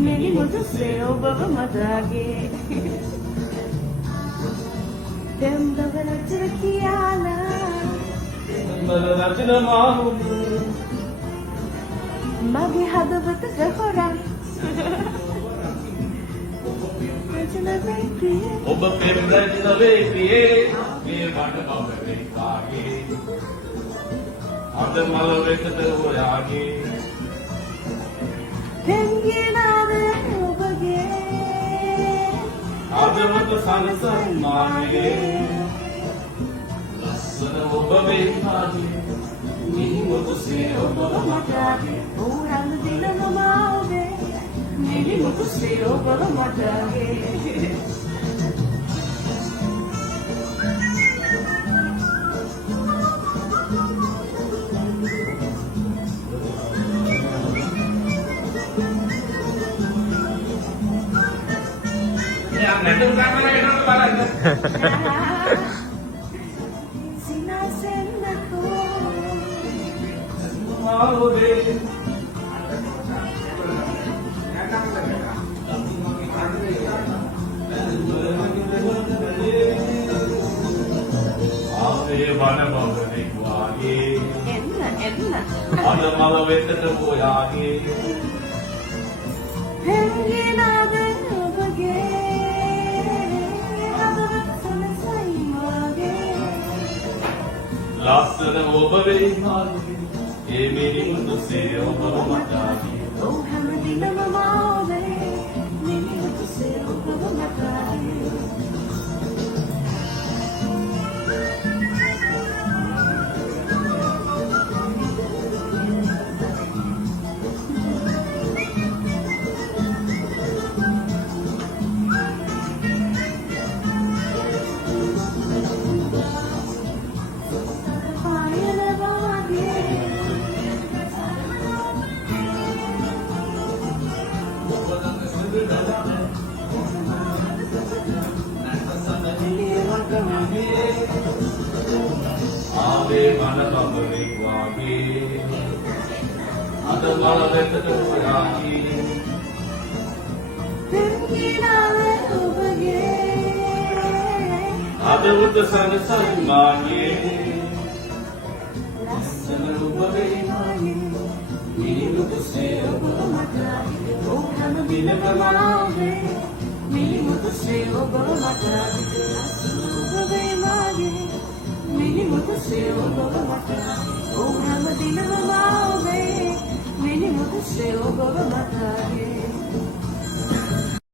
මිනි මුදුසේ ඔබව මතගේ දෙම්බව රචන කියලා රචන මාමුදු මගේ හදවතට හොරන් රචන වේ ප්‍රිය ඔබ පෙම් රචන වේ ප්‍රියේ මේ මඩ බව වේ කාගේ අද මල වෙතද හොයාගේ පෙන්ගිනාද ඔබගේ අදමත සංසන් මාගේ ලස්සන ඔබ වේ කාගේ මිනි මුදුසේ ඔබව මතගේ ඕ හැම දිනම මාගේ මිනි මුදුසේ ඔබව මතගේ නැතුම් ගන්න වෙනවද බලන්න. සිනාසෙන්නකෝ ආවේ වන බවනේ වාගේ එන්න අද මල වෙතට හොයාගේ පෙන්ගිනාද ඔබගේ හදවත සනසයි මාගේ ලස්සන ඔබ වේ කාගේ ඒ මිනි මුදුසේ ඔබව මතගේ ඕ හැම දිනම මාගේ මිනි මුදුසේ ඔබව මතගේ ආවේ වන බබේ වාගේ අද මල වෙතට හොයාගේ පෙන්ගිනාද ඔබගේ අදවත සනසන් මාගේ ලස්සන ඔබ වේ මාගේ මිනි මුදුසේ ඔබ මතගේ ඕ හැම දිනම මාගේ මිනි මුදුසේ ඔබව මතගේ ඔබේ මාගේ මිනි මුදුසේ ඔබව මතගේ ඕ හැම දිනම මාගේ මිනි මුදුසේ ඔබව මතගේ